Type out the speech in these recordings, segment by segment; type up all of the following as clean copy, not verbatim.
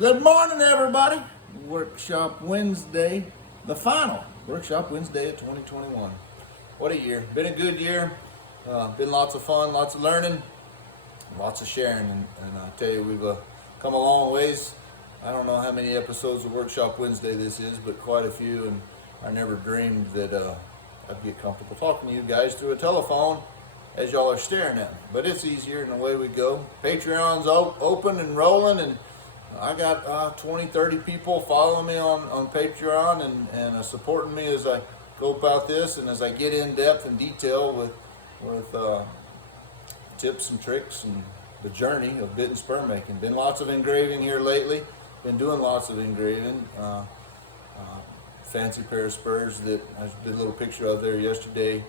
Good morning, everybody. Workshop Wednesday, the final Workshop Wednesday of 2021. What a year. Been a good year. Been lots of fun, lots of learning, lots of sharing. And I tell you, we've come a long ways. I don't know how many episodes of Workshop Wednesday this is, but quite a few. And I never dreamed that I'd get comfortable talking to you guys through a telephone as y'all are staring at me. But it's easier, and away we go. Patreon's open and rolling, and I got 20, 30 people following me on Patreon and supporting me as I go about this and as I get in depth and detail with tips and tricks and the journey of bit and spur making. Been lots of engraving here lately. Been doing lots of engraving. Fancy pair of spurs that I did a little picture of there yesterday.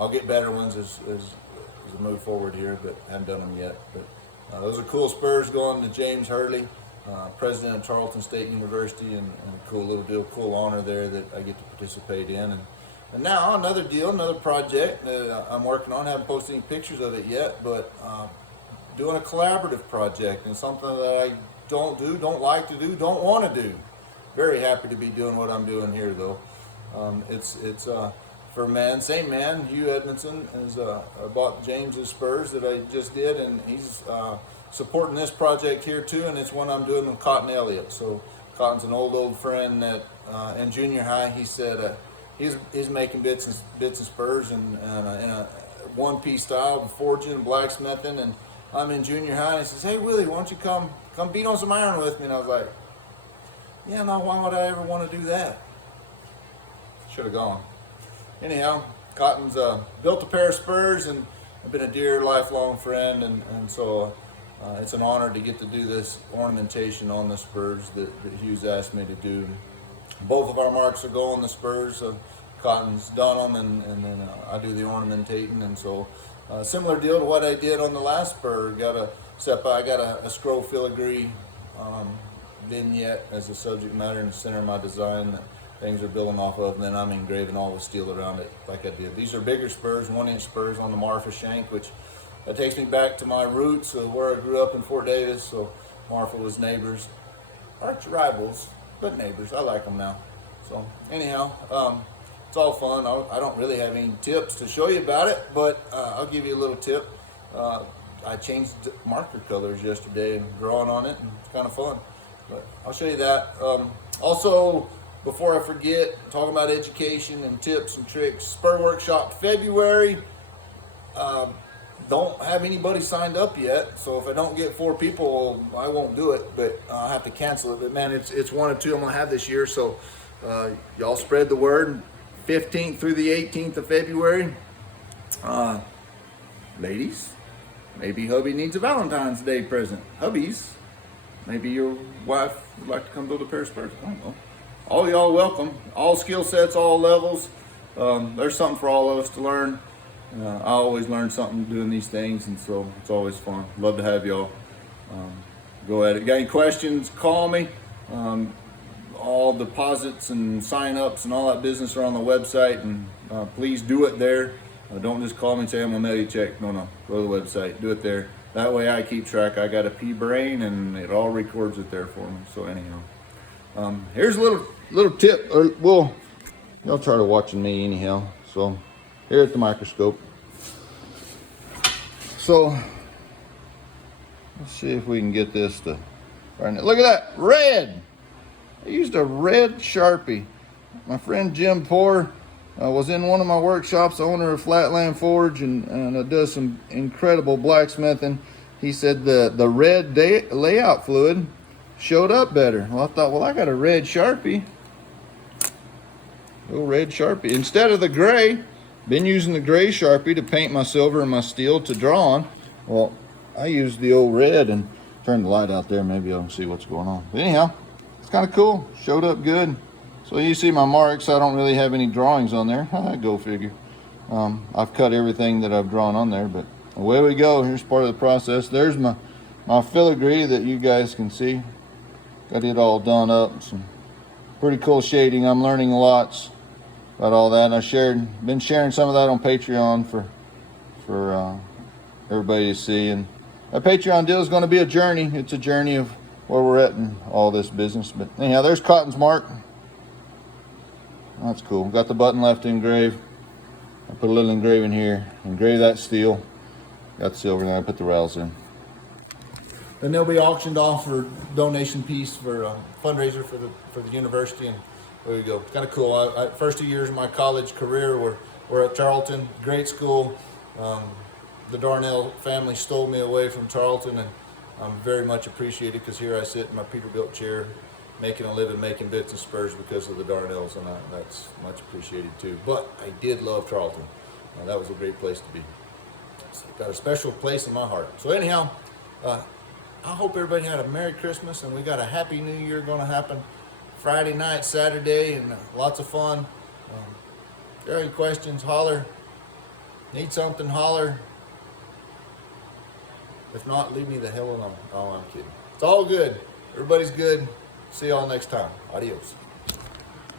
I'll get better ones as I move forward here, but I haven't done them yet. But those are cool spurs going to James Hurley, president of Tarleton State University, and a cool little deal, cool honor there that I get to participate in. And now another deal, another project that I'm working on. I haven't posted any pictures of it yet, but doing a collaborative project and something that I don't like to do, don't want to do. Very happy to be doing what I'm doing here, though. It's for same man, Hugh Edmondson, has bought James's spurs that I just did, and he's supporting this project here too, and it's one I'm doing with Cotton Elliott. So Cotton's an old friend that in junior high, he said he's making bits and spurs and in a one-piece style, forging and blacksmithing, and I'm in junior high, and he says, "Hey Willie, why don't you come beat on some iron with me?" And I was like, "Yeah, no, why would I ever want to do that?" Should have gone. Anyhow, Cotton's built a pair of spurs, and I've been a dear lifelong friend, and so it's an honor to get to do this ornamentation on the spurs that Hugh's asked me to do. Both of our marks are going the spurs. Cotton's done them, and then I do the ornamentating, and so similar deal to what I did on the last spur. I got a scroll filigree vignette as a subject matter in the center of my design that things are building off of, and then I'm engraving all the steel around it like I did. These are bigger spurs, 1-inch spurs on the Marfa shank, which that takes me back to my roots of where I grew up in Fort Davis. So Marfa was neighbors, arch rivals, but neighbors. I like them now. So anyhow, it's all fun. I don't really have any tips to show you about it, but I'll give you a little tip. I changed marker colors yesterday and drawing on it, and it's kind of fun. But I'll show you that. Also, before I forget, talking about education and tips and tricks, Spur Workshop February. Don't have anybody signed up yet, so if I don't get 4 people, I won't do it, but I'll have to cancel it. But man, it's 1 or 2 I'm gonna have this year, so y'all spread the word. 15th through the 18th of February. Ladies, maybe hubby needs a Valentine's Day present. Hubbies, maybe your wife would like to come build a pair of spurs. I don't know. All y'all welcome. All skill sets, all levels. There's something for all of us to learn. I always learn something doing these things, and so it's always fun. Love to have y'all. Go at it. Got any questions, call me. All deposits and sign-ups and all that business are on the website, and please do it there. Don't just call me and say, "I'm going to mail you a check." No. Go to the website. Do it there. That way I keep track. I got a P-brain, and it all records it there for me. So anyhow. Here's a little tip. Y'all try to watching me anyhow. So here at the microscope. So let's see if we can get this to. Look at that, red. I used a red Sharpie. My friend Jim Poor was in one of my workshops, owner of Flatland Forge, and does some incredible blacksmithing. He said the red layout fluid showed up better. Well, I thought, I got a red Sharpie. Little red Sharpie. Instead of the gray, been using the gray Sharpie to paint my silver and my steel to draw on. Well, I used the old red and turned the light out there. Maybe I'll see what's going on. But anyhow, it's kind of cool. Showed up good. So you see my marks. I don't really have any drawings on there. Go figure. I've cut everything that I've drawn on there, but away we go. Here's part of the process. There's my filigree that you guys can see. Got it all done up. Some pretty cool shading. I'm learning lots about all that. And been sharing some of that on Patreon for everybody to see. And that Patreon deal is going to be a journey. It's a journey of where we're at in all this business. But anyhow, there's Cotton's mark. That's cool. Got the button left to engrave. I put a little engraving here. Engrave that steel. Got silver, and then I put the rails in. Then they'll be auctioned off for donation piece for a fundraiser for the university, and there we go. Kind of cool. First 2 years of my college career were at Charlton. Great school. The Darnell family stole me away from Charlton, and I'm very much appreciated because here I sit in my Peterbilt chair making a living, making bits and spurs because of the Darnells, and that's much appreciated too. But I did love Charlton. That was a great place to be. It's got a special place in my heart. So anyhow, I hope everybody had a Merry Christmas, and we got a Happy New Year going to happen Friday night, Saturday, and lots of fun. If there are any questions, holler. Need something, holler. If not, leave me the hell alone. Oh, I'm kidding. It's all good. Everybody's good. See y'all next time. Adios.